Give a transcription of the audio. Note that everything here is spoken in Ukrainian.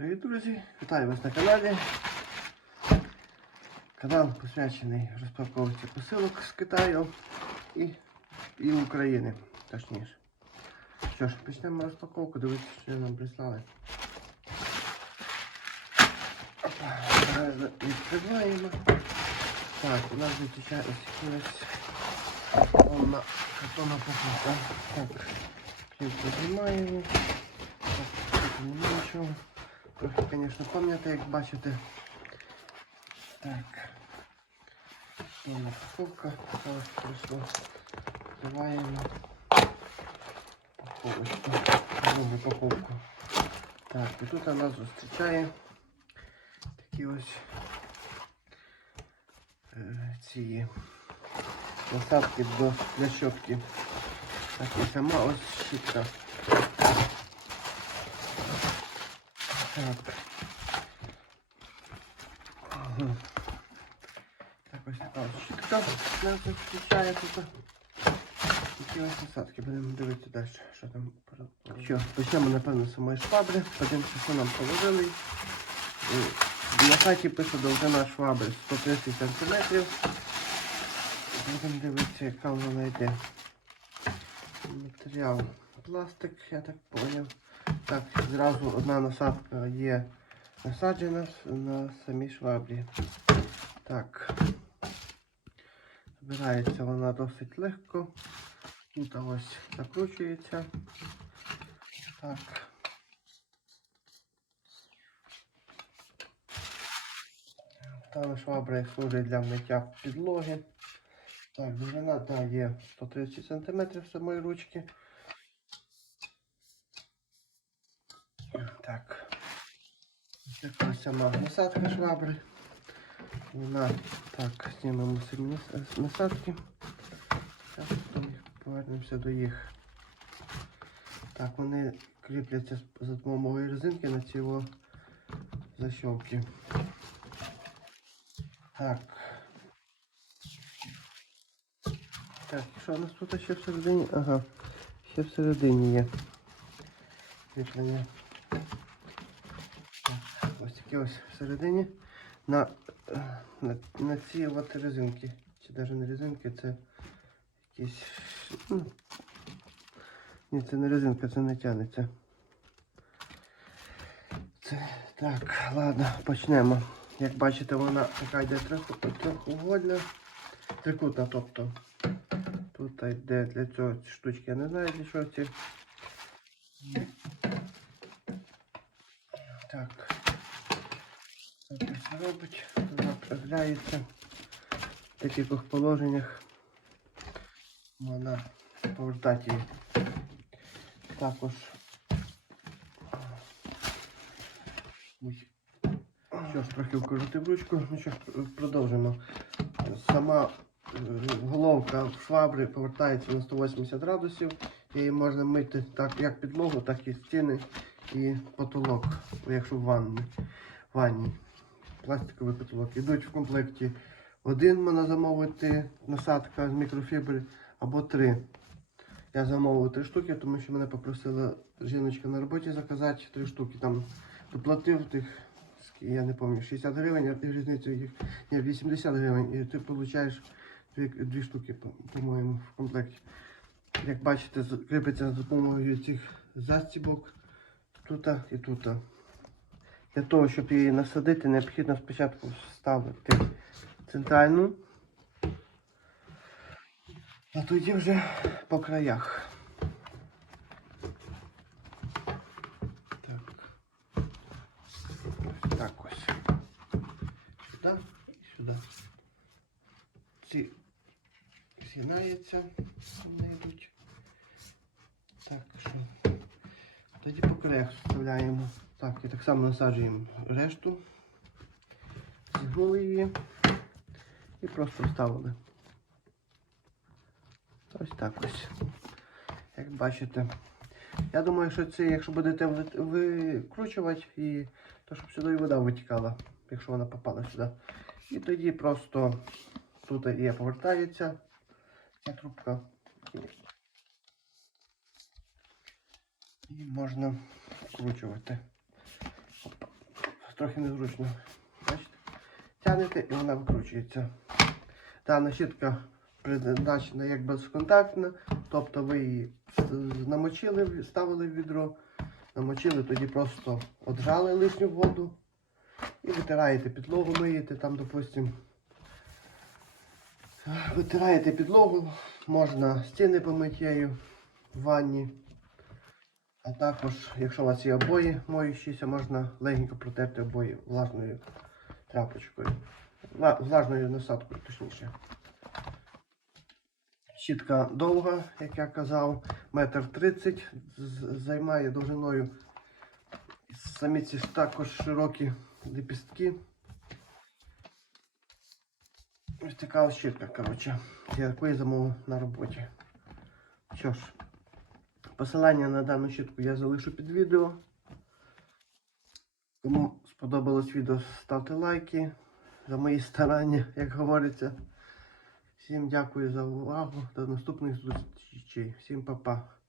Привіт, друзі! Вітаю вас на каналі. Канал посвячений розпаковці посилок з Китаю і, і України, точніше. Що ж, почнемо розпаковку, дивіться, що нам прислали. Відкриваємо. Так, у нас зустрічає ось картонна, покупка. Так, плівку знімаємо. Так, тут немає нічого. Трохи, звісно, пам'ятаю, як бачите. Так. Повна упаковка. Зараз прийшло. Відкриваємо. Упаковочку. Другу упаковку. Так, і тут нас зустрічає такі ось е, ці насадки до для щотки. Так, і сама ось щітка. Так. Ага. Так ось така ось щітка нас зустрічає тут. Такі ось насадки. Будемо дивитися далі, що там. Що, почнемо, напевно, з самої швабри. Подивимося, що нам положили. Е, На хаті пише довжина швабри 130 см. Будемо дивитися, яка вона йде. Матеріал пластик, я так поняв. Так, зразу одна насадка є насаджена на самій швабрі. Так. Збирається вона досить легко. Тут ось закручується. Так. Та швабра служить для миття підлоги. Так, довжина да, є 130 см самої ручки. Так. Ось сама насадка швабри. Вона так, знімемо самі насадки. Потім повернемося до їх. Так, вони кріпляться за допомогою резинки на ці защёлки. Так. Так, що у нас тут ще всередині? Ага, ще всередині є. Кріплення. Такі ось всередині. На, на, на ці от резинки. Чи навіть не резинки, це якісь. Ну, ні, це не резинка, це не тягнеться. Це так, ладно, почнемо. Як бачите, вона така йде трьохугольна, трикутна, тобто. Тут йде для цього ці штучки, я не знаю для чого ці. Так. Це робить. Направляється в таких положеннях. Вона повертати. Також. Що ж, трохи вкрутив ручку. Ну що ж, продовжимо. Сама е, головка швабри повертається на 180 градусів. І можна мити так як підлогу, так і стіни і потолок, якщо в ванні. Пластиковий потолок. Ідуть в комплекті один можна замовити насадка з мікрофібри або три. Я замовив три штуки, тому що мене попросила жіночка на роботі заказати три штуки. Там доплатив тих, я не пам'ятаю, 60 гривень, а різницю їх, ні, 80 гривень, і ти отримуєш дві, дві штуки, по- по-моєму, в комплекті. Як бачите, кріпиться за допомогою цих застібок тут і тут. Для того, щоб її насадити, необхідно спочатку вставити центральну, а тоді вже по краях. Так. Так ось. Сюди і сюди. Ці згинаються, вони йдуть. Так, що? Тоді по краях вставляємо. Так, і так само насаджуємо решту. Зігнули її і просто вставили. Ось так ось. Як бачите. Я думаю, що це, якщо будете викручувати, і то щоб сюди і вода витікала, якщо вона попала сюди. І тоді просто тут і повертається ця трубка. І, можна вкручувати. Трохи незручно. Бачите? Тягнете і вона викручується. Дана щітка призначена як безконтактна, тобто ви її намочили, ставили в відро, намочили, тоді просто оджали лишню воду і витираєте підлогу, миєте там, допустимо. Витираєте підлогу, можна стіни помити нею в ванні. А також, якщо у вас є обої моющіся, можна легенько протерти обої влажною тряпочкою. Влажною насадкою, точніше. Щітка довга, як я казав, метр тридцять, займає довжиною. Самі ці також широкі лепістки. Ось така щітка, коротше, я замовив на роботі. Що ж, посилання на дану щітку я залишу під відео. Кому сподобалось відео, ставте лайки за мої старання, як говориться. Всім дякую за увагу. До наступних зустрічей. Всім па-па.